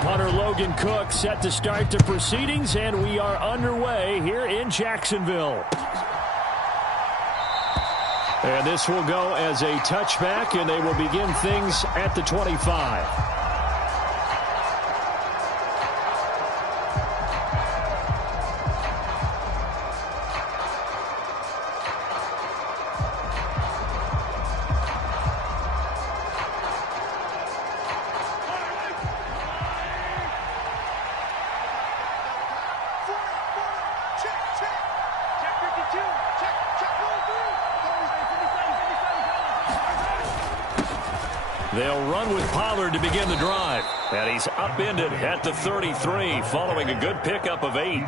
Punter Logan Cook set to start the proceedings, and we are underway here in Jacksonville. And this will go as a touchback, and they will begin things at the 25. They'll run with Pollard to begin the drive. And he's upended at the 33 following a good pickup of 8.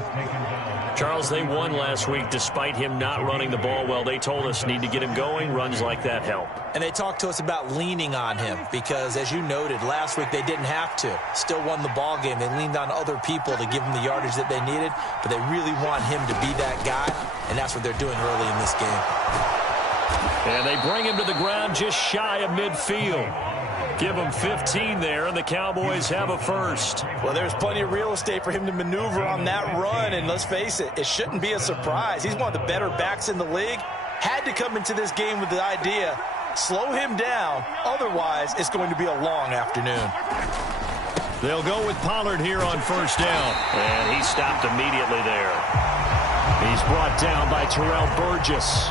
Charles, they won last week despite him not running the ball well. They told us need to get him going. Runs like that help. And they talked to us about leaning on him because, as you noted, last week they didn't have to. Still won the ball game. They leaned on other people to give them the yardage that they needed, but they really want him to be that guy, and that's what they're doing early in this game. And they bring him to the ground just shy of midfield. Give him 15 there, and the Cowboys have a first. Well, there's plenty of real estate for him to maneuver on that run, and let's face it, it shouldn't be a surprise. He's one of the better backs in the league. Had to come into this game with the idea, slow him down, otherwise it's going to be a long afternoon. They'll go with Pollard here on first down. And he stopped immediately there. He's brought down by Terrell Burgess.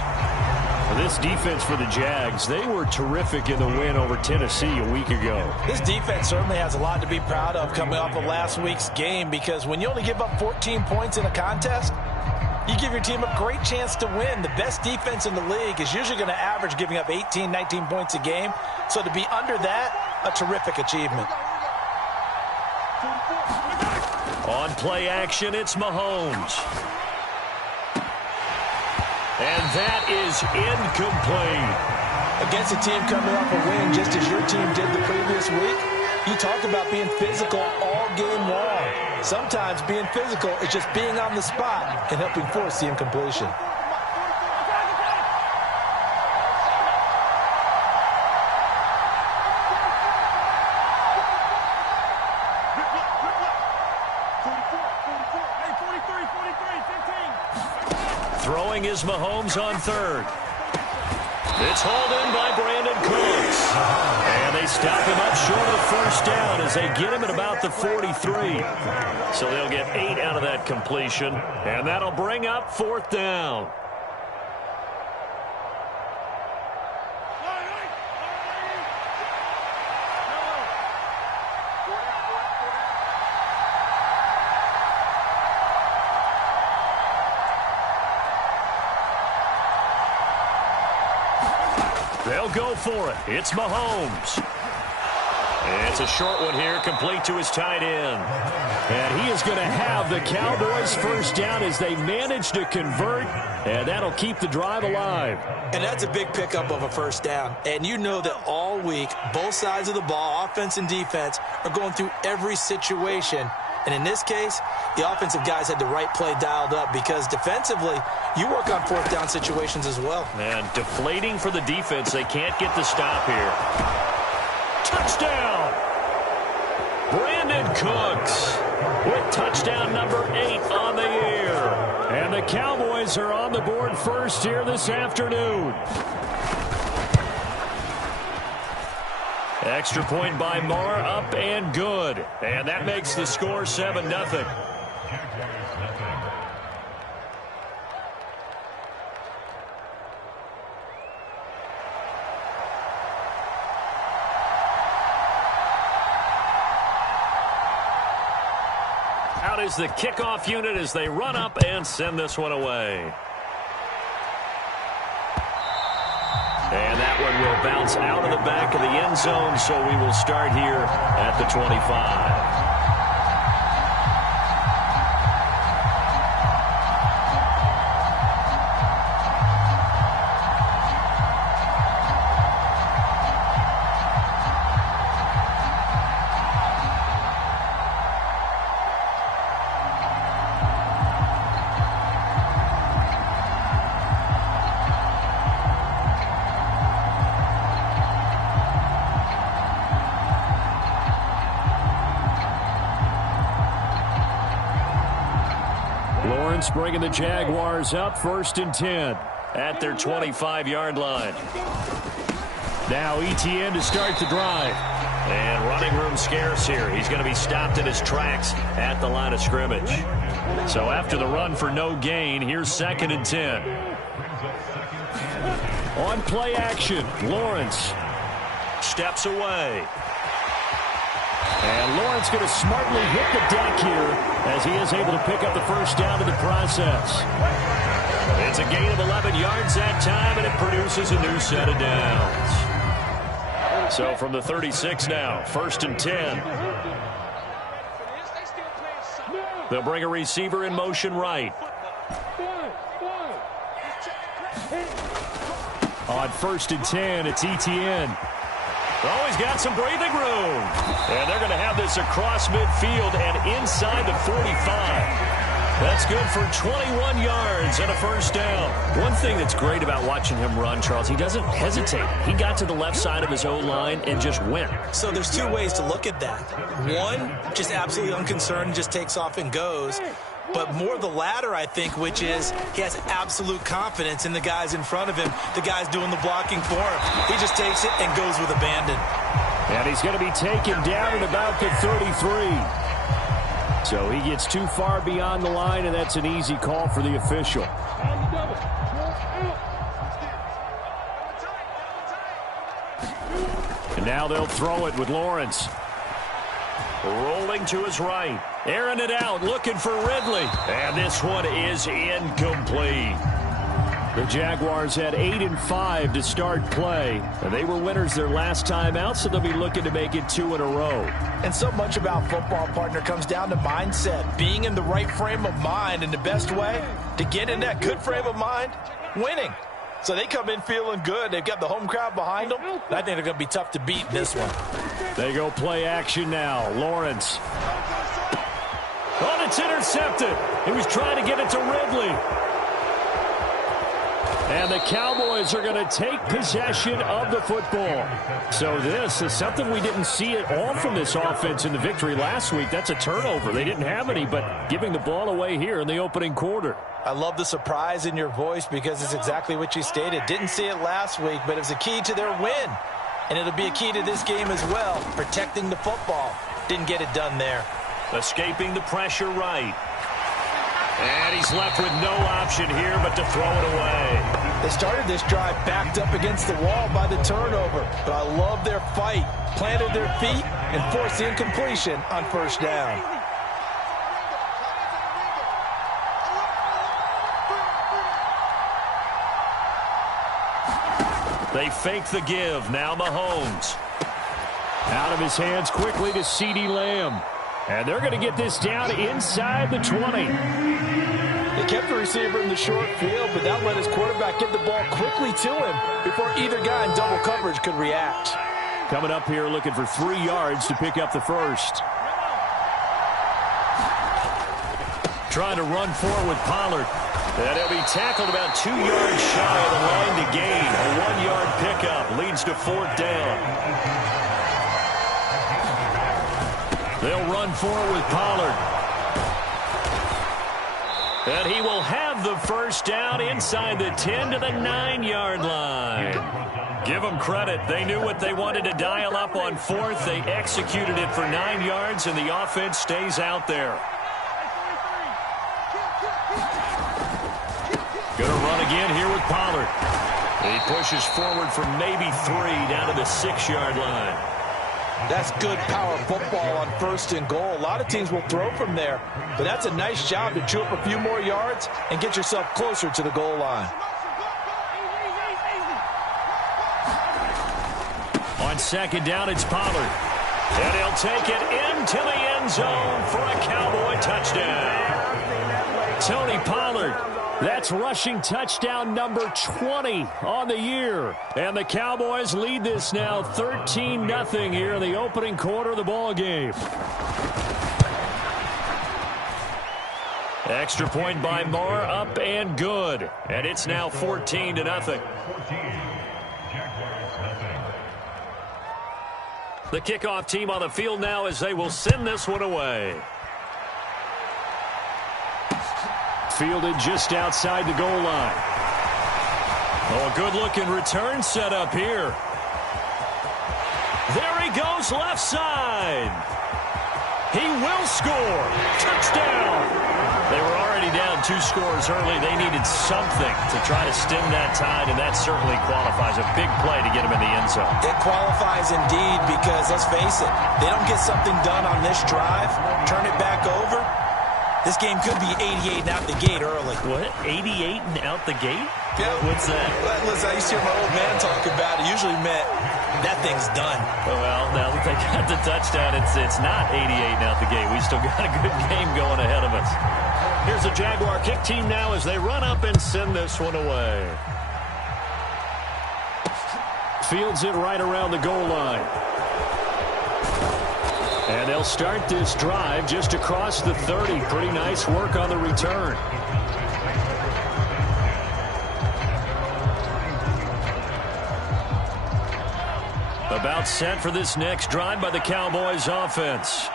This defense for the Jags, they were terrific in the win over Tennessee a week ago. This defense certainly has a lot to be proud of coming off of last week's game, because when you only give up 14 points in a contest, you give your team a great chance to win. The best defense in the league is usually going to average giving up 18, 19 points a game. So to be under that, a terrific achievement. On play action, it's Mahomes. And that is incomplete. Against a team coming off a win just as your team did the previous week, you talk about being physical all game long. Sometimes being physical is just being on the spot and helping force the incompletion. Throwing is Mahomes on third. It's hauled in by Brandon Cooks. And they stop him up short of the first down as they get him at about the 43. So they'll get 8 out of that completion. And that'll bring up fourth down. They'll go for it. It's Mahomes. And it's a short one here, complete to his tight end. And he is going to have the Cowboys first down as they manage to convert, and that'll keep the drive alive. And that's a big pickup of a first down. And you know that all week, both sides of the ball, offense and defense, are going through every situation. And in this case, the offensive guys had the right play dialed up, because defensively, you work on fourth down situations as well. And deflating for the defense. They can't get the stop here. Touchdown! Brandon Cooks with touchdown number 8 on the year. And the Cowboys are on the board first here this afternoon. Extra point by Marr, up and good. And that makes the score 7-0. Out is the kickoff unit as they run up and send this one away. And that one will bounce out of the back of the end zone, so we will start here at the 25. Lawrence bringing the Jaguars up 1st and 10 at their 25-yard line. Now Etienne to start the drive. And running room scarce here. He's going to be stopped in his tracks at the line of scrimmage. So after the run for no gain, here's 2nd and 10. On play action, Lawrence steps away. And Lawrence going to smartly hit the deck here as he is able to pick up the first down in the process. It's a gain of 11 yards that time, and it produces a new set of downs. So from the 36 now, 1st and 10. They'll bring a receiver in motion right. On 1st and 10, it's Etienne. Oh, he's got some breathing room. And they're going to have this across midfield and inside the 45. That's good for 21 yards and a first down. One thing that's great about watching him run, Charles, he doesn't hesitate. He got to the left side of his O-line and just went. So there's two ways to look at that. One, just absolutely unconcerned, just takes off and goes. But more the latter, I think, which is he has absolute confidence in the guys in front of him, the guys doing the blocking for him. He just takes it and goes with abandon. And he's going to be taken down at about the 33. So he gets too far beyond the line, and that's an easy call for the official. And now they'll throw it with Lawrence. Rolling to his right. Airing it out, looking for Ridley. And this one is incomplete. The Jaguars had 8-5 to start play. And they were winners their last time out, so they'll be looking to make it 2 in a row. And so much about football, partner, comes down to mindset. Being in the right frame of mind, and the best way to get in that good frame of mind, winning. So they come in feeling good. They've got the home crowd behind them. I think they're going to be tough to beat in this one. They go play action now. Lawrence. Oh, it's intercepted. He was trying to get it to Ridley. And the Cowboys are going to take possession of the football. So this is something we didn't see at all from this offense in the victory last week. That's a turnover. They didn't have any, but giving the ball away here in the opening quarter. I love the surprise in your voice because it's exactly what you stated. Didn't see it last week, but it was a key to their win. And it'll be a key to this game as well, protecting the football. Didn't get it done there. Escaping the pressure right. And he's left with no option here but to throw it away. They started this drive backed up against the wall by the turnover, but I love their fight. Planted their feet and forced the incompletion on first down. They fake the give. Now Mahomes. Out of his hands quickly to CeeDee Lamb. And they're going to get this down inside the 20. They kept the receiver in the short field, but that let his quarterback get the ball quickly to him before either guy in double coverage could react. Coming up here looking for 3 yards to pick up the first. Trying to run forward with Pollard. And he'll be tackled about 2 yards shy of the line to gain. A 1-yard pickup leads to 4th down. They'll run forward with Pollard. And he will have the first down inside the 10 to the 9-yard line. Give them credit. They knew what they wanted to dial up on 4th. They executed it for 9 yards, and the offense stays out there. Going to run again here with Pollard. He pushes forward for maybe 3 down to the 6-yard line. That's good power football on 1st and goal. A lot of teams will throw from there, but that's a nice job to chew up a few more yards and get yourself closer to the goal line. On 2nd down, it's Pollard. And he'll take it into the end zone for a Cowboy touchdown. Tony Pollard. That's rushing touchdown number 20 on the year. And the Cowboys lead this now 13-0 here in the opening quarter of the ball game. Extra point by Moore, up and good. And it's now 14-0. The kickoff team on the field now as they will send this one away. fielded just outside the goal line. Oh, a good-looking return set up here. There he goes left side. He will score. Touchdown. They were already down 2 scores early. They needed something to try to stem that tide, and that certainly qualifies. A big play to get him in the end zone. It qualifies indeed because, let's face it, they don't get something done on this drive, turn it back over. This game could be 88 and out the gate early. What? 88 and out the gate? Yeah. What's that? Listen, I used to hear my old man talk about it. Usually meant that thing's done. Well, now that they got the touchdown, it's not 88 and out the gate. We still got a good game going ahead of us. Here's the Jaguar kick team now as they run up and send this one away. Fields it right around the goal line. And they'll start this drive just across the 30. Pretty nice work on the return. About set for this next drive by the Cowboys offense.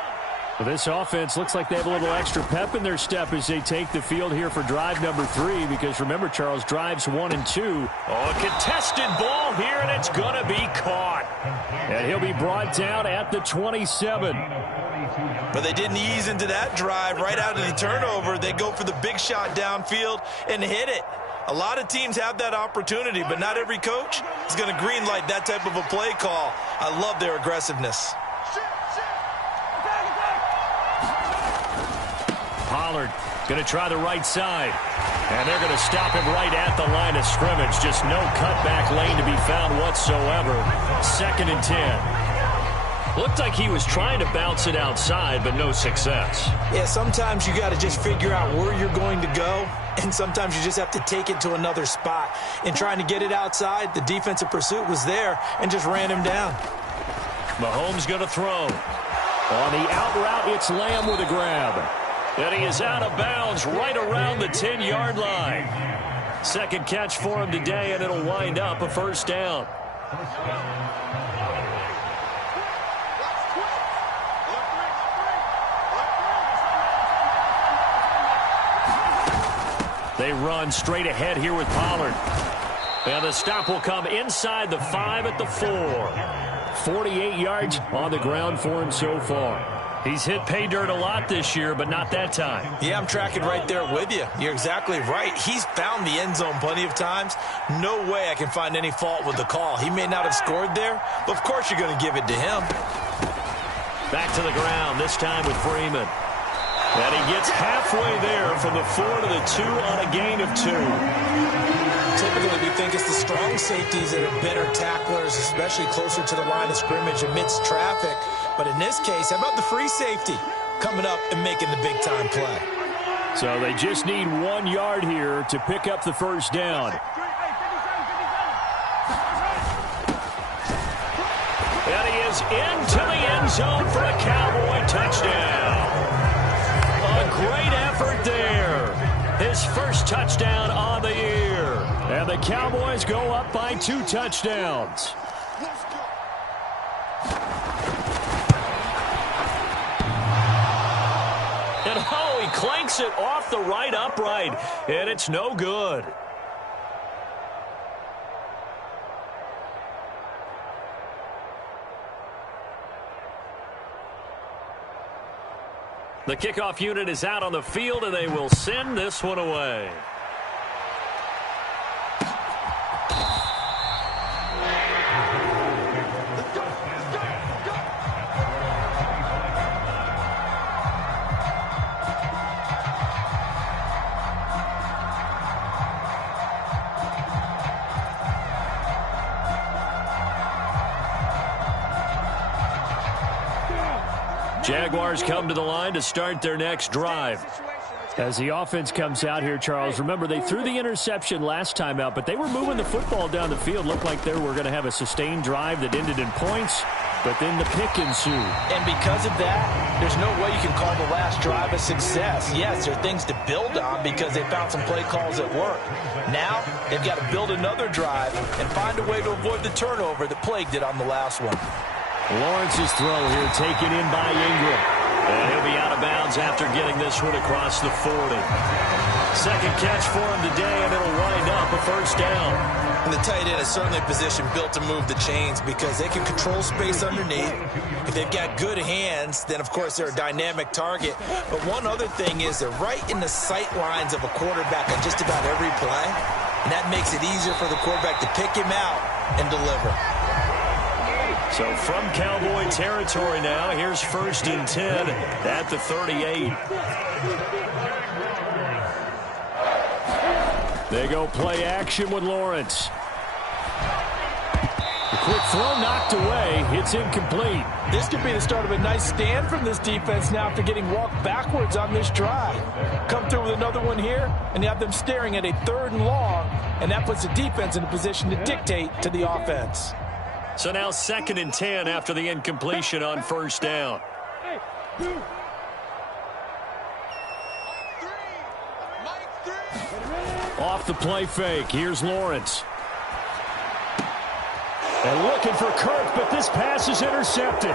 Well, this offense looks like they have a little extra pep in their step as they take the field here for drive number 3, because remember, Charles, drives 1 and 2. Oh, a contested ball here, and it's going to be caught. And he'll be brought down at the 27. But they didn't ease into that drive right out of the turnover. They go for the big shot downfield and hit it. A lot of teams have that opportunity, but not every coach is going to greenlight that type of a play call. I love their aggressiveness. Pollard going to try the right side. And they're going to stop him right at the line of scrimmage. Just no cutback lane to be found whatsoever. 2nd and 10. Looked like he was trying to bounce it outside, but no success. Yeah, sometimes you got to just figure out where you're going to go, and sometimes you just have to take it to another spot. In trying to get it outside, the defensive pursuit was there and just ran him down. Mahomes going to throw. On the out route, it's Lamb with a grab. And he is out of bounds right around the 10-yard line. 2nd catch for him today, and it'll wind up a 1st down. They run straight ahead here with Pollard. And the stop will come inside the 5 at the 4. 48 yards on the ground for him so far. He's hit pay dirt a lot this year, but not that time. Yeah, I'm tracking right there with you. You're exactly right. He's found the end zone plenty of times. No way I can find any fault with the call. He may not have scored there, but of course you're going to give it to him. Back to the ground, this time with Freeman. And he gets halfway there from the 4 to the 2 on a gain of 2. Typically, we think it's the strong safeties that are better tacklers, especially closer to the line of scrimmage amidst traffic. But in this case, how about the free safety coming up and making the big-time play? So they just need 1 yard here to pick up the 1st down. And he is into the end zone for a Cowboy touchdown. A great effort there. His 1st touchdown on the year. And the Cowboys go up by 2 touchdowns. And oh, he clanks it off the right upright. And it's no good. The kickoff unit is out on the field, and they will send this one away. Jaguars come to the line to start their next drive. As the offense comes out here, Charles, remember they threw the interception last time out, but they were moving the football down the field. Looked like they were going to have a sustained drive that ended in points, but then the pick ensued. And because of that, there's no way you can call the last drive a success. Yes, there are things to build on because they found some play calls that work. Now, they've got to build another drive and find a way to avoid the turnover that plagued it on the last one. Lawrence's throw here taken in by Ingram. And he'll be out of bounds after getting this one across the 40. Second catch for him today, and it'll wind up a first down. And the tight end is certainly a position built to move the chains because they can control space underneath. If they've got good hands, then, of course, they're a dynamic target. But one other thing is they're right in the sight lines of a quarterback on just about every play. And that makes it easier for the quarterback to pick him out and deliver. So from Cowboy territory now, here's 1st and 10 at the 38. They go play action with Lawrence. The quick throw knocked away. It's incomplete. This could be the start of a nice stand from this defense now after getting walked backwards on this drive. Come through with another one here, and you have them staring at a 3rd and long, and that puts the defense in a position to dictate to the offense. So now 2nd and 10 after the incompletion on 1st down. Off the play fake. Here's Lawrence. And looking for Kirk, but this pass is intercepted.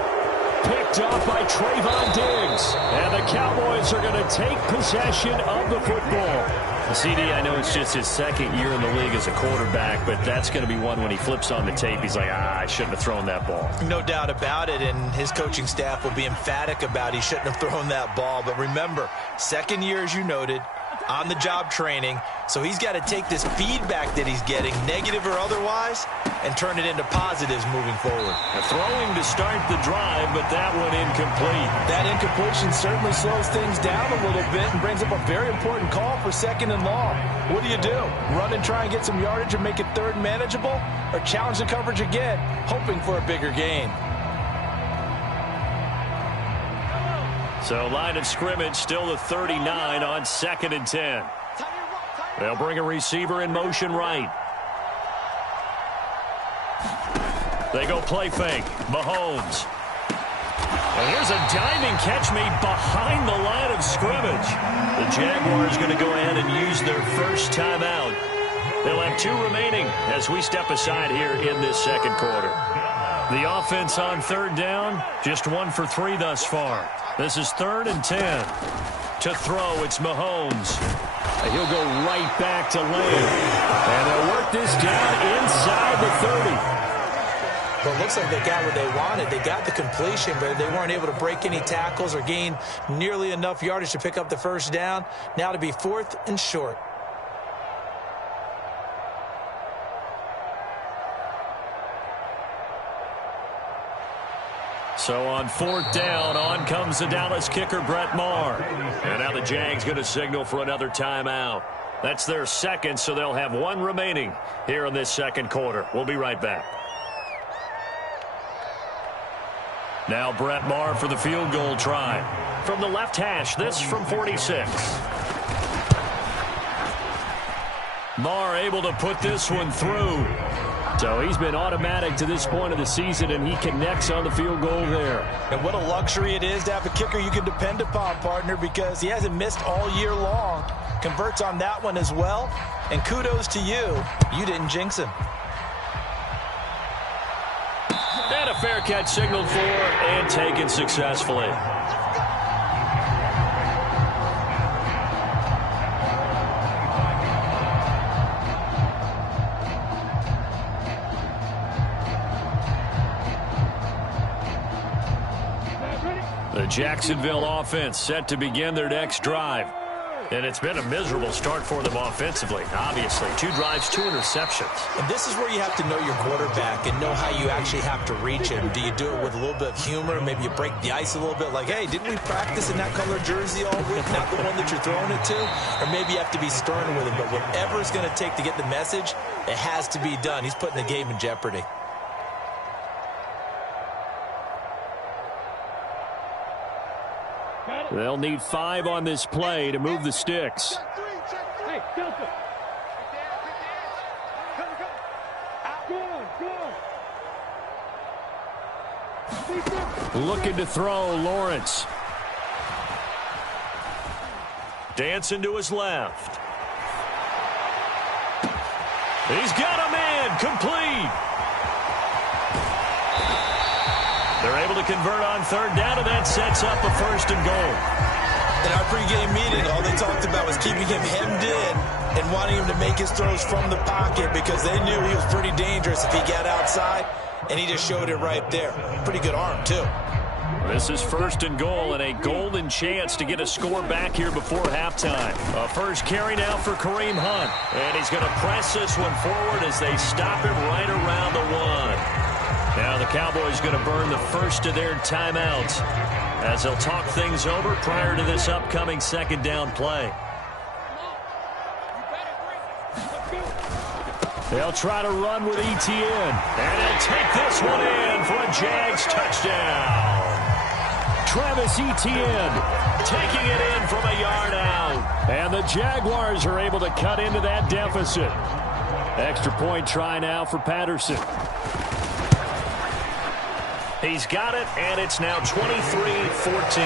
Picked off by Trayvon Diggs. And the Cowboys are going to take possession of the football. CD, I know it's just his 2nd year in the league as a quarterback, but that's going to be one when he flips on the tape. He's like, I shouldn't have thrown that ball. No doubt about it, and his coaching staff will be emphatic about he shouldn't have thrown that ball. But remember, 2nd year, as you noted, on-the-job training, so he's got to take this feedback that he's getting, negative or otherwise, and turn it into positives moving forward. Throwing to start the drive, but that one incomplete. That incompletion certainly slows things down a little bit and brings up a very important call for 2nd and long. What do? Run and try and get some yardage and make it 3rd and manageable, or challenge the coverage again, hoping for a bigger gain? So line of scrimmage still the 39 on 2nd and 10. They'll bring a receiver in motion right. They go play fake. Mahomes. And here's a diving catch made behind the line of scrimmage. The Jaguars going to go ahead and use their first timeout. They'll have 2 remaining as we step aside here in this 2nd quarter. The offense on 3rd down, just 1 for 3 thus far. This is 3rd and 10. To throw, it's Mahomes. And he'll go right back to Lamb. And they'll work this down inside the 30. Well, it looks like they got what they wanted. They got the completion, but they weren't able to break any tackles or gain nearly enough yardage to pick up the first down. Now to be 4th and short. So on 4th down, on comes the Dallas kicker, Brett Maher. And now the Jags going to signal for another timeout. That's their 2nd, so they'll have 1 remaining here in this 2nd quarter. We'll be right back. Now Brett Maher for the field goal try. From the left hash, this from 46. Maher able to put this one through. So he's been automatic to this point of the season, and he connects on the field goal there. And what a luxury it is to have a kicker you can depend upon, partner, because he hasn't missed all year long. Converts on that one as well. And kudos to you. You didn't jinx him. And a fair catch signaled for and taken successfully. The Jacksonville offense set to begin their next drive. And it's been a miserable start for them offensively, obviously. 2 drives, 2 interceptions. And this is where you have to know your quarterback and know how you actually have to reach him. Do you do it with a little bit of humor? Maybe you break the ice a little bit like, hey, didn't we practice in that color jersey all week? Not the one that you're throwing it to? Or maybe you have to be stern with him. But whatever it's going to take to get the message, it has to be done. He's putting the game in jeopardy. They'll need 5 on this play to move the sticks. Looking to throw, Lawrence. Dancing to his left. He's got a man, complete. They're They're able to convert on third down, and that sets up a 1st and goal. In our pregame meeting, all they talked about was keeping him hemmed in and wanting him to make his throws from the pocket because they knew he was pretty dangerous if he got outside, and he just showed it right there. Pretty good arm, too. This is 1st and goal and a golden chance to get a score back here before halftime. A first carry now for Kareem Hunt. And he's going to press this one forward as they stop him right around the 1. Now the Cowboys going to burn the first of their timeouts as they'll talk things over prior to this upcoming 2nd down play. They'll try to run with ETN. And they'll take this one in for a Jags touchdown. Travis Etienne taking it in from a yard out. And the Jaguars are able to cut into that deficit. Extra point try now for Patterson. He's got it, and it's now 23-14.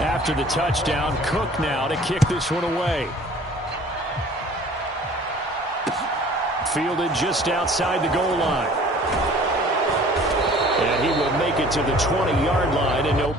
After the touchdown, Cook now to kick this one away. Fielded just outside the goal line. And he will make it to the 20-yard line and no.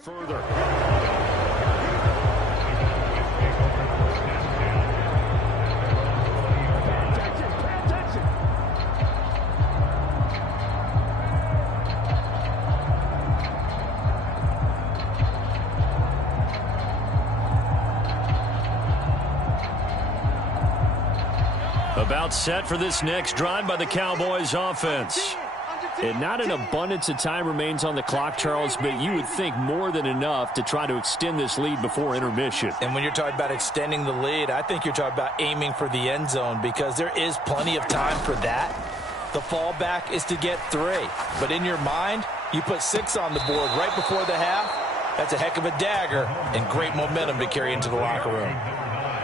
Further. About set for this next drive by the Cowboys offense. And not an abundance of time remains on the clock, Charles, but you would think more than enough to try to extend this lead before intermission. And when you're talking about extending the lead, I think you're talking about aiming for the end zone because there is plenty of time for that. The fallback is to get 3. But in your mind, you put 6 on the board right before the half. That's a heck of a dagger and great momentum to carry into the locker room.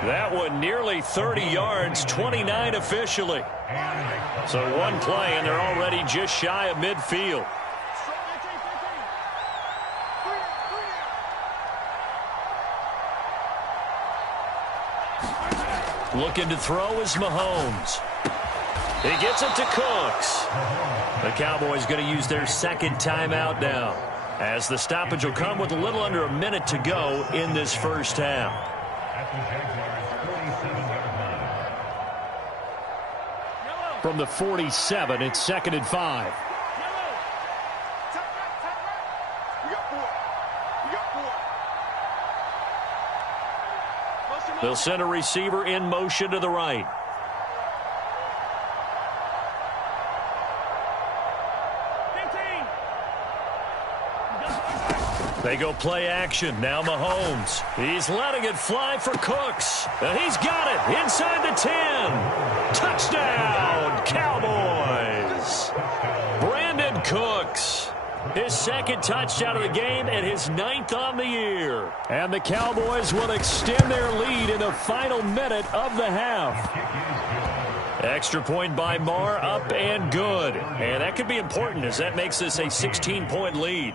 That one nearly 30 yards, 29 officially. So one play, and they're already just shy of midfield. Looking to throw is Mahomes. He gets it to Cooks. The Cowboys going to use their 2nd timeout now, as the stoppage will come with a little under a minute to go in this first half. From the 47, it's 2nd and 5. They'll send a receiver in motion to the right. They go play action. Now Mahomes. He's letting it fly for Cooks. And he's got it inside the 10. Touchdown, Cowboys. Brandon Cooks. His 2nd touchdown of the game and his 9th on the year. And the Cowboys will extend their lead in the final minute of the half. Extra point by Marr, up and good. And that could be important as that makes this a 16-point lead.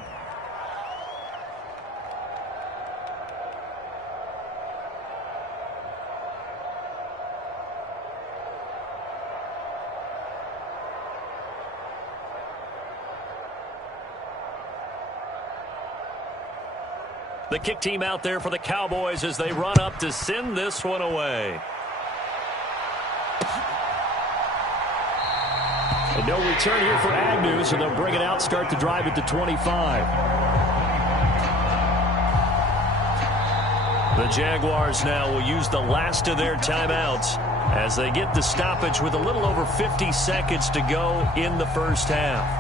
The kick team out there for the Cowboys as they run up to send this one away. And no return here for Agnew, so they'll bring it out, start the drive at the 25. The Jaguars now will use the last of their timeouts as they get the stoppage with a little over 50 seconds to go in the first half.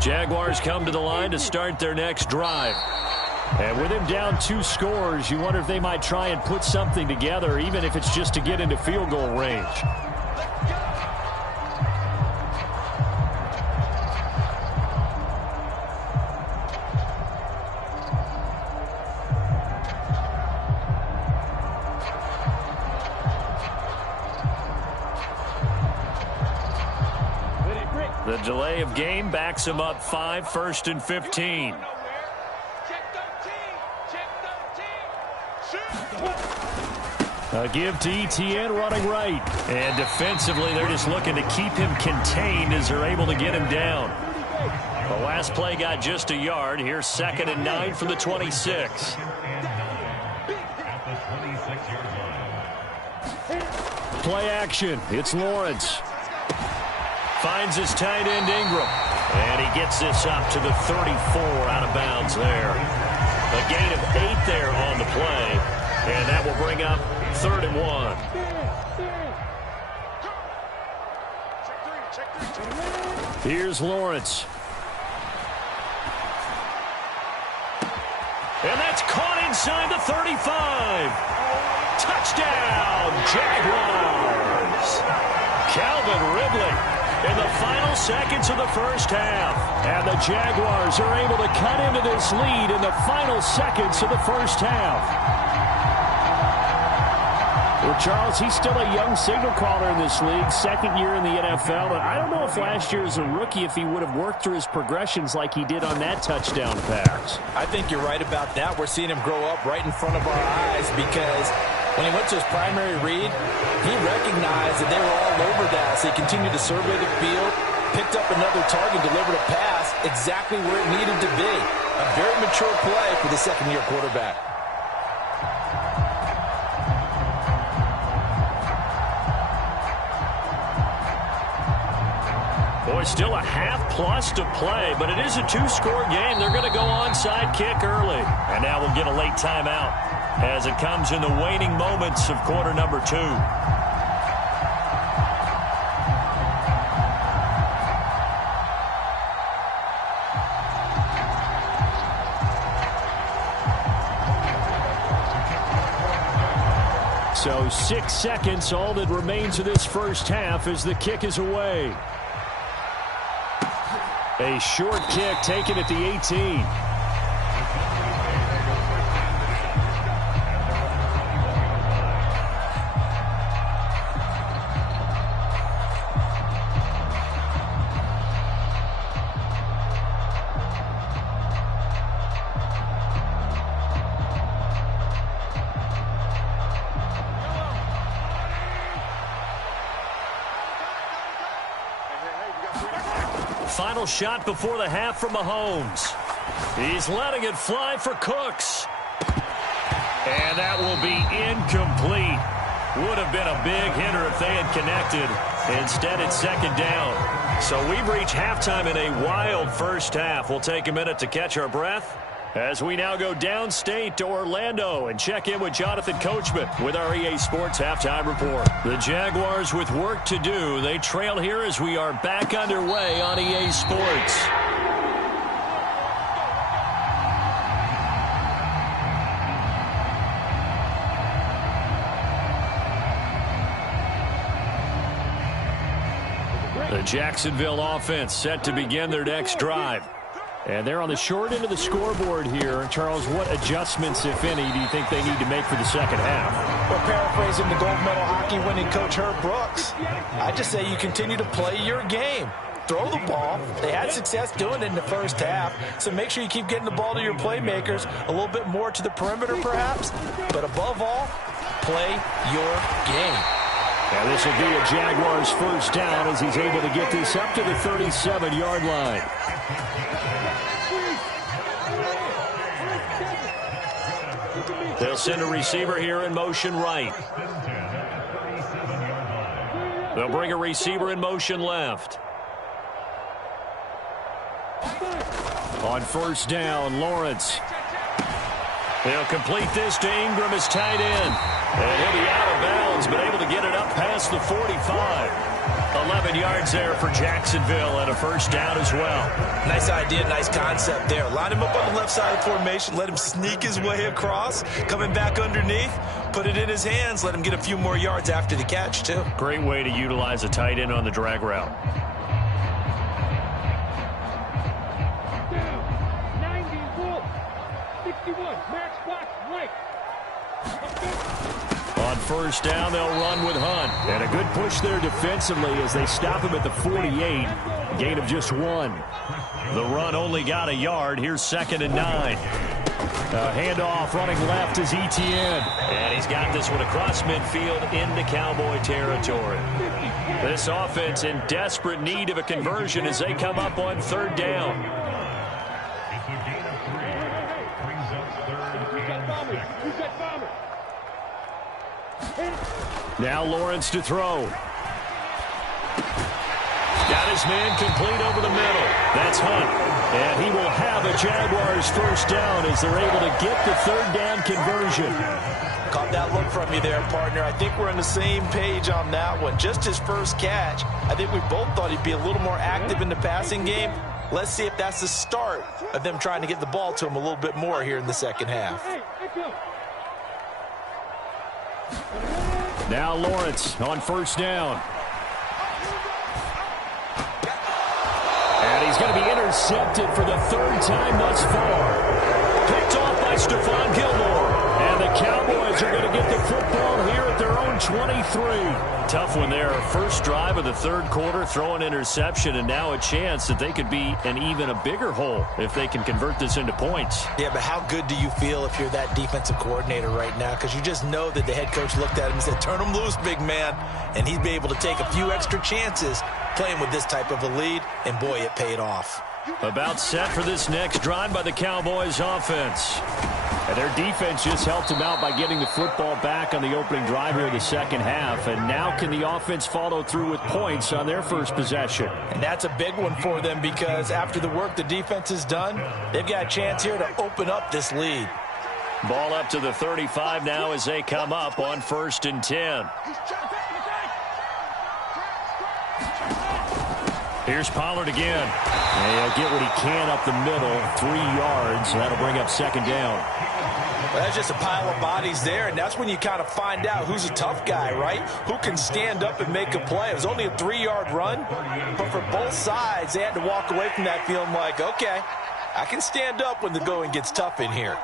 Jaguars come to the line to start their next drive. And with him down 2 scores, you wonder if they might try and put something together, even if it's just to get into field goal range. The delay of game backs him up 5, 1st and 15. A give to Etienne running right. And defensively, they're just looking to keep him contained as they're able to get him down. The last play got just a yard. Here's 2nd and 9 from the 26. Play action. It's Lawrence. Finds his tight end Ingram. And he gets this up to the 34 out of bounds there. A gain of 8 there on the play. And that will bring up 3rd and 1. Here's Lawrence. And that's caught inside the 35. Touchdown, Jaguars. Calvin Ridley in the final seconds of the first half. And the Jaguars are able to cut into this lead in the final seconds of the first half. Well, Charles, he's still a young signal caller in this league, 2nd year in the NFL. But I don't know if last year as a rookie, if he would have worked through his progressions like he did on that touchdown pass. I think you're right about that. We're seeing him grow up right in front of our eyes because when he went to his primary read, he recognized that they were all over that. So he continued to survey the field, picked up another target, delivered a pass exactly where it needed to be. A very mature play for the 2nd-year quarterback. Boy, still a half-plus to play, but it is a 2-score game. They're going to go onside kick early. And now we'll get a late timeout as it comes in the waning moments of quarter number 2. So 6 seconds, all that remains of this first half as the kick is away. A short kick taken at the 18. Final shot before the half from Mahomes. He's letting it fly for Cooks. And that will be incomplete. Would have been a big hitter if they had connected. Instead, it's 2nd down. So we've reached halftime in a wild first half. We'll take a minute to catch our breath as we now go downstate to Orlando and check in with Jonathan Coachman with our EA Sports Halftime Report. The Jaguars with work to do. They trail here as we are back underway on EA Sports. The Jacksonville offense set to begin their next drive. And they're on the short end of the scoreboard here. Charles, what adjustments, if any, do you think they need to make for the second half? Well, paraphrasing the gold medal hockey winning coach Herb Brooks, I just say you continue to play your game. throw the ball. They had success doing it in the first half, so make sure you keep getting the ball to your playmakers, a little bit more to the perimeter perhaps, but above all, play your game. And this will be a Jaguars first down as he's able to get this up to the 37-yard line. They'll send a receiver here in motion right. They'll bring a receiver in motion left. On first down, Lawrence. They'll complete this to Ingram, his tight end. And he'll be out of bounds, but able to get it up past the 45. 11 yards there for Jacksonville and a first down as well. Nice idea, nice concept there. Line him up on the left side of the formation, let him sneak his way across, coming back underneath, put it in his hands, let him get a few more yards after the catch, too. Great way to utilize a tight end on the drag route. On first down, they'll run with Hunt. And a good push there defensively as they stop him at the 48. Gain of just 1. The run only got a yard. Here's 2nd and 9. Handoff running left is Etienne. And he's got this one across midfield into Cowboy territory. This offense in desperate need of a conversion as they come up on 3rd down. Now Lawrence to throw. Got his man complete over the middle. That's Hunt. And he will have a Jaguars first down as they're able to get the 3rd down conversion. Caught that look from you there, partner. I think we're on the same page on that one. Just his first catch. I think we both thought he'd be a little more active in the passing game. Let's see if that's the start of them trying to get the ball to him a little bit more here in the second half. Now Lawrence on first down. And he's going to be intercepted for the 3rd time thus far. Picked off by Stephon Gilmore. And the Cowboys are going to get the football here at their own 23. Tough one there. First drive of the 3rd quarter, throw an interception, and now a chance that they could be an even a bigger hole if they can convert this into points. Yeah, but how good do you feel if you're that defensive coordinator right now? Because you just know that the head coach looked at him and said, turn him loose, big man. And he'd be able to take a few extra chances playing with this type of a lead, and boy, it paid off. About set for this next drive by the Cowboys offense. And their defense just helped them out by getting the football back on the opening drive here in the second half. And now can the offense follow through with points on their first possession? And that's a big one for them because after the work the defense has done, they've got a chance here to open up this lead. Ball up to the 35 now as they come up on 1st and 10. Here's Pollard again. And he'll get what he can up the middle, 3 yards. That'll bring up 2nd down. Well, that's just a pile of bodies there, and that's when you kind of find out who's a tough guy, right? Who can stand up and make a play. It was only a 3-yard run, but for both sides, they had to walk away from that feeling like, okay, I can stand up when the going gets tough in here.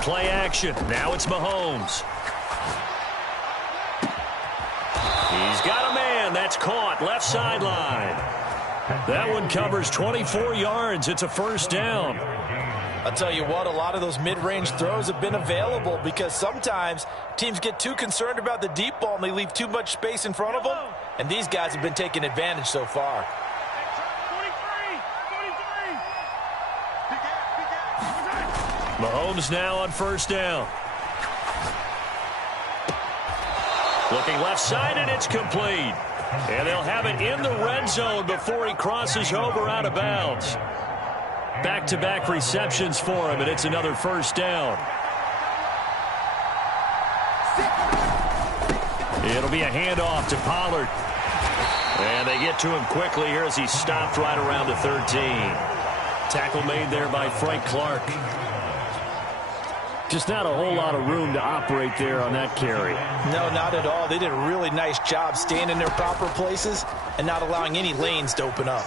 Play action. Now it's Mahomes. He's got a man. That's caught. Left sideline. That one covers 24 yards. It's a first down. I'll tell you what, a lot of those mid-range throws have been available because sometimes teams get too concerned about the deep ball and they leave too much space in front of them. And these guys have been taking advantage so far. Mahomes now on first down. Looking left side, and it's complete. And they'll have it in the red zone before he crosses over out of bounds. Back-to-back receptions for him, and it's another first down. It'll be a handoff to Pollard. And they get to him quickly here as he stopped right around the 13. Tackle made there by Frank Clark. Just not a whole lot of room to operate there on that carry. No, not at all. They did a really nice job staying in their proper places and not allowing any lanes to open up.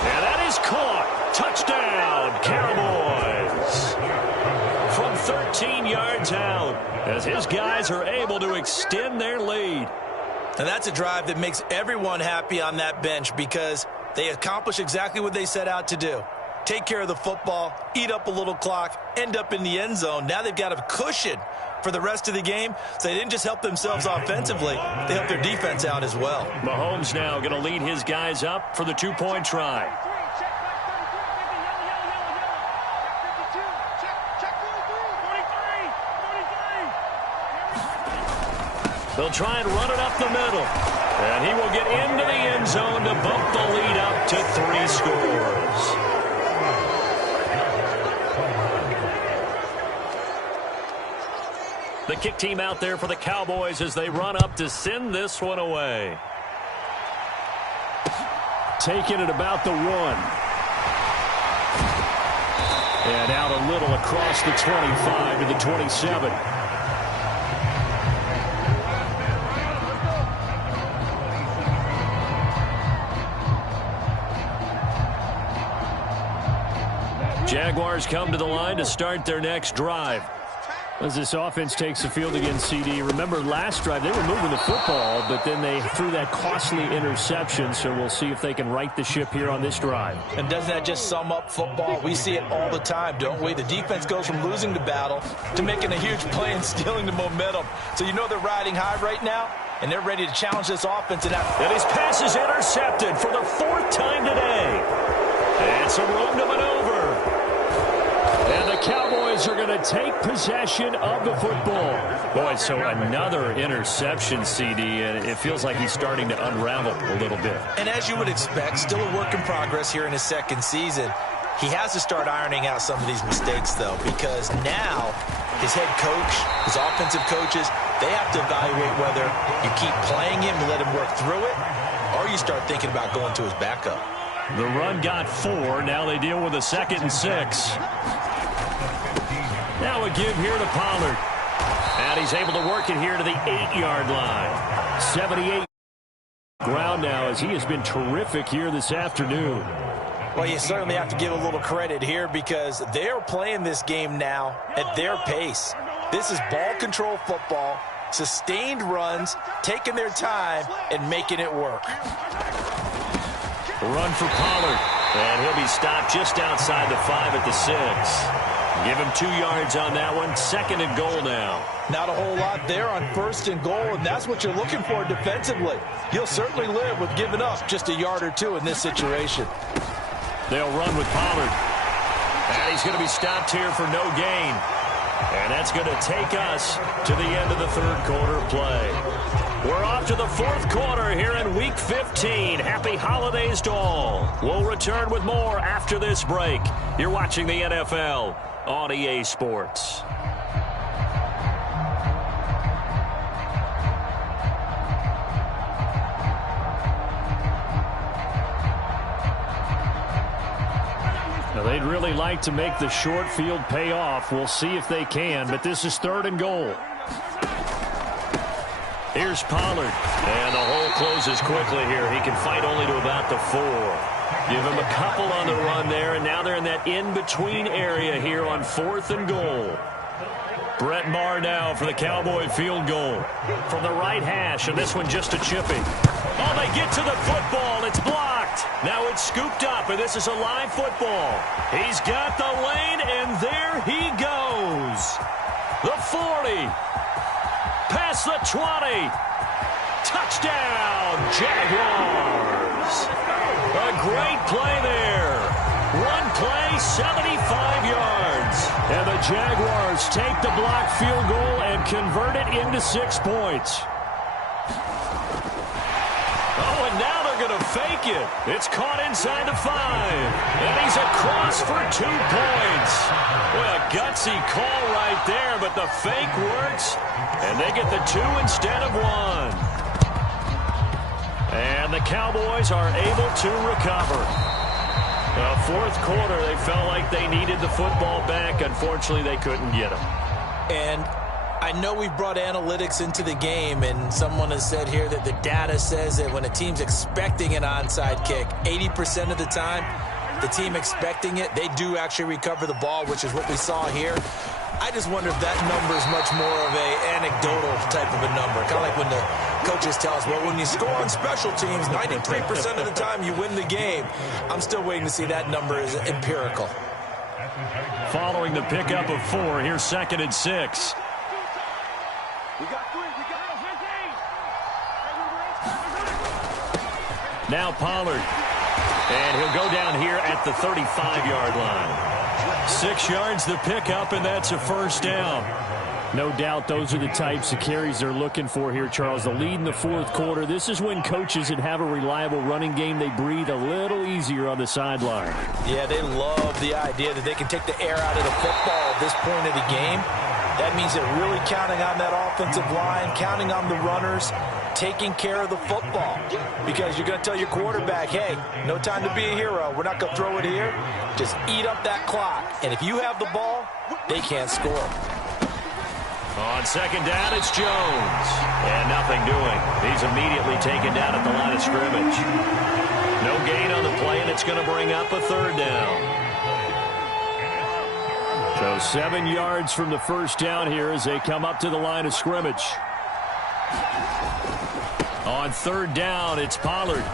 And that is caught. Touchdown, Cowboys. From 13 yards out. as his guys are able to extend their lead. And that's a drive that makes everyone happy on that bench because they accomplish exactly what they set out to do. Take care of the football, eat up a little clock, end up in the end zone. Now they've got a cushion for the rest of the game, so they didn't just help themselves offensively, they helped their defense out as well. Mahomes now going to lead his guys up for the two-point try. They'll try and run it up the middle. And he will get into the end zone to bump the lead up to 3 scores. The kick team out there for the Cowboys as they run up to send this one away. Taking it about the 1. And out a little across the 25 to the 27. Jaguars come to the line to start their next drive. As this offense takes the field again, CD, remember last drive they were moving the football, but then they threw that costly interception, so we'll see if they can right the ship here on this drive. And doesn't that just sum up football? We see it all the time, don't we? The defense goes from losing the battle to making a huge play and stealing the momentum. So you know they're riding high right now, and they're ready to challenge this offense. And his pass is intercepted for the 4th time today. And some room to maneuver. And the Cowboys are going to take possession of the football. Boy, so another interception, CD, and it feels like he's starting to unravel a little bit. And as you would expect, still a work in progress here in his second season. He has to start ironing out some of these mistakes, though, because now his head coach, his offensive coaches, they have to evaluate whether you keep playing him and let him work through it, or you start thinking about going to his backup. The run got 4. Now they deal with a 2nd and 6. Now a give here to Pollard. And he's able to work it here to the 8-yard line. 78 ground now as he has been terrific here this afternoon. Well, you certainly have to give a little credit here because they're playing this game now at their pace. This is ball control football, sustained runs, taking their time, and making it work. Run for Pollard. And he'll be stopped just outside the 5 at the 6. Give him 2 yards on that one. 2nd and goal now. Not a whole lot there on 1st and goal, and that's what you're looking for defensively. You'll certainly live with giving up just a yard or 2 in this situation. They'll run with Pollard. And he's going to be stopped here for no gain. And that's going to take us to the end of the 3rd quarter of play. We're off to the 4th quarter here in Week 15. Happy holidays to all. We'll return with more after this break. You're watching the NFL on EA Sports. Now, they'd really like to make the short field pay off. We'll see if they can, but this is 3rd and goal. Here's Pollard, and the hole closes quickly here. He can fight only to about the 4. Give him a couple on the run there, and now they're in that in-between area here on 4th and goal. Brett Maher now for the Cowboy field goal. From the right hash, and this one just a chipping. Oh, they get to the football. It's blocked. Now it's scooped up, and this is a live football. He's got the lane, and there he goes. The 40. Past the 20. Touchdown, Jaguars. A great play there. One play, 75 yards. And the Jaguars take the blocked field goal and convert it into 6 points. Oh, and now they're going to fake it. It's caught inside the 5. And he's across for 2 points. What a gutsy call right there, but the fake works. And they get the 2 instead of 1. And the Cowboys are able to recover. 4th quarter, they felt like they needed the football back. Unfortunately, they couldn't get them. And I know we've brought analytics into the game, and someone has said here that the data says that when a team's expecting an onside kick, 80% of the time, the team expecting it, they do actually recover the ball, which is what we saw here. I just wonder if that number is much more of a anecdotal type of a number. Kind of like when the coaches tell us, well, when you score on special teams, 93% of the time you win the game. I'm still waiting to see that number is empirical. Following the pickup of 4, here's 2nd and 6. Now Pollard. And he'll go down here at the 35-yard line. 6 yards the pickup, and that's a first down. No doubt those are the types of carries they're looking for here, Charles. The lead in the fourth quarter. This is when coaches that have a reliable running game, they breathe a little easier on the sideline. Yeah, they love the idea that they can take the air out of the football at this point of the game. That means they're really counting on that offensive line, counting on the runners, taking care of the football. Because you're going to tell your quarterback, hey, no time to be a hero. We're not going to throw it here. Just eat up that clock. And if you have the ball, they can't score. On 2nd down, it's Jones. And nothing doing. He's immediately taken down at the line of scrimmage. No gain on the play, and it's going to bring up a 3rd down. So 7 yards from the first down here as they come up to the line of scrimmage. On 3rd down, it's Pollard.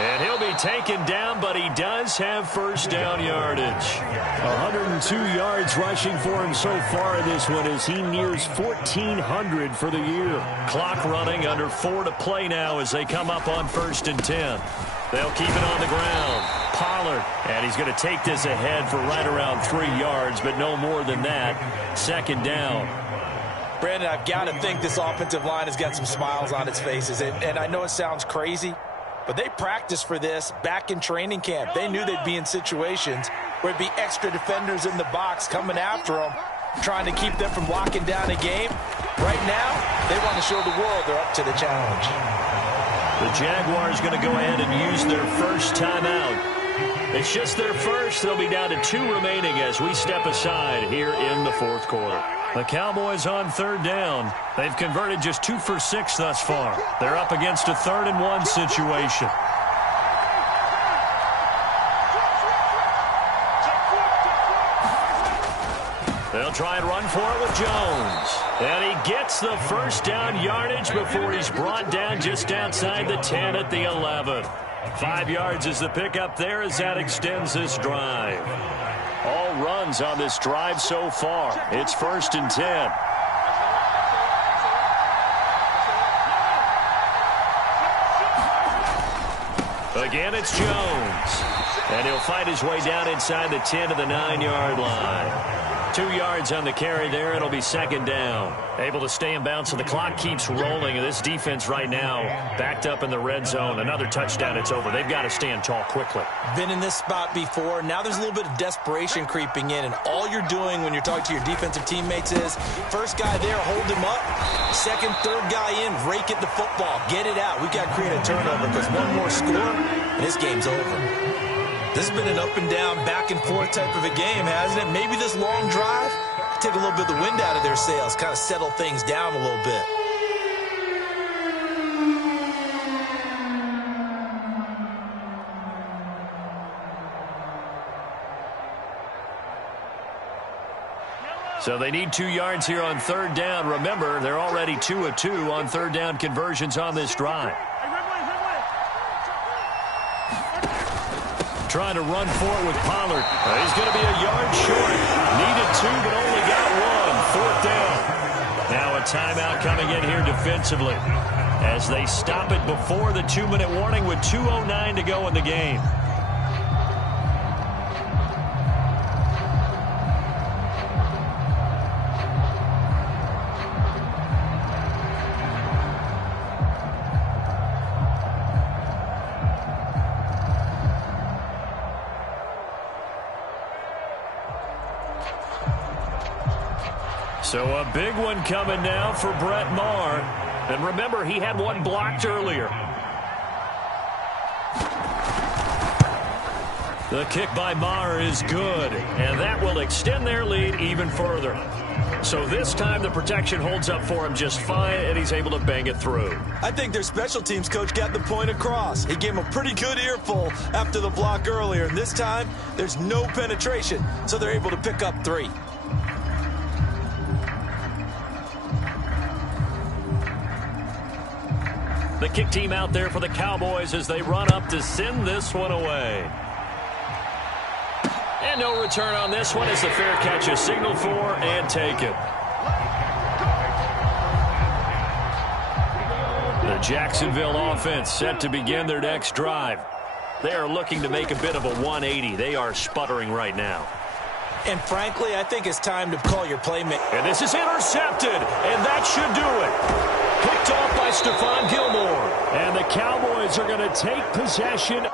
And he'll be taken down, but he does have first down yardage. 102 yards rushing for him so far in this one as he nears 1,400 for the year. Clock running, under 4 to play now as they come up on 1st and 10. They'll keep it on the ground. Pollard, and he's going to take this ahead for right around 3 yards, but no more than that. 2nd down. Brandon, I've got to think this offensive line has got some smiles on its faces. And I know it sounds crazy, but they practiced for this back in training camp. They knew they'd be in situations where it'd be extra defenders in the box coming after them, trying to keep them from locking down a game. Right now, they want to show the world they're up to the challenge. The Jaguars going to go ahead and use their first timeout. It's just their first. They'll be down to 2 remaining as we step aside here in the fourth quarter. The Cowboys on 3rd down. They've converted just 2 for 6 thus far. They're up against a 3rd and 1 situation. They'll try and run for it with Jones. And he gets the first down yardage before he's brought down just outside the 10 at the 11. 5 yards is the pickup there as that extends this drive. All runs on this drive so far. It's 1st and 10. Again, it's Jones. And he'll fight his way down inside the 10 to the 9-yard line. 2 yards on the carry there. It'll be 2nd down. Able to stay in bounds, so the clock keeps rolling. And this defense right now backed up in the red zone. Another touchdown, it's over. They've got to stand tall quickly. Been in this spot before. Now there's a little bit of desperation creeping in. And all you're doing when you're talking to your defensive teammates is, first guy there, hold him up. 2nd, 3rd guy in, rake at the football. Get it out. We've got to create a turnover because one more score, and this game's over. This has been an up and down, back and forth type of a game, hasn't it? Maybe this long drive take a little bit of the wind out of their sails, kind of settle things down a little bit. So they need 2 yards here on 3rd down. Remember, they're already 2 of 2 on 3rd down conversions on this drive. Trying to run for it with Pollard. He's going to be a yard short. Needed 2, but only got 1. 4th down. Now a timeout coming in here defensively as they stop it before the 2-minute warning with 2:09 to go in the game. So a big one coming now for Brett Maher. And remember, he had one blocked earlier. The kick by Maher is good, and that will extend their lead even further. So this time the protection holds up for him just fine, and he's able to bang it through. I think their special teams coach got the point across. He gave him a pretty good earful after the block earlier, and this time there's no penetration, so they're able to pick up 3. The kick team out there for the Cowboys as they run up to send this one away. And no return on this one as the fair catch is signaled for and taken. The Jacksonville offense set to begin their next drive. They are looking to make a bit of a 180. They are sputtering right now. And frankly, I think it's time to call your playmaker. And this is intercepted, and that should do it. Picked off by Stephon Gilmore. And the Cowboys are going to take possession.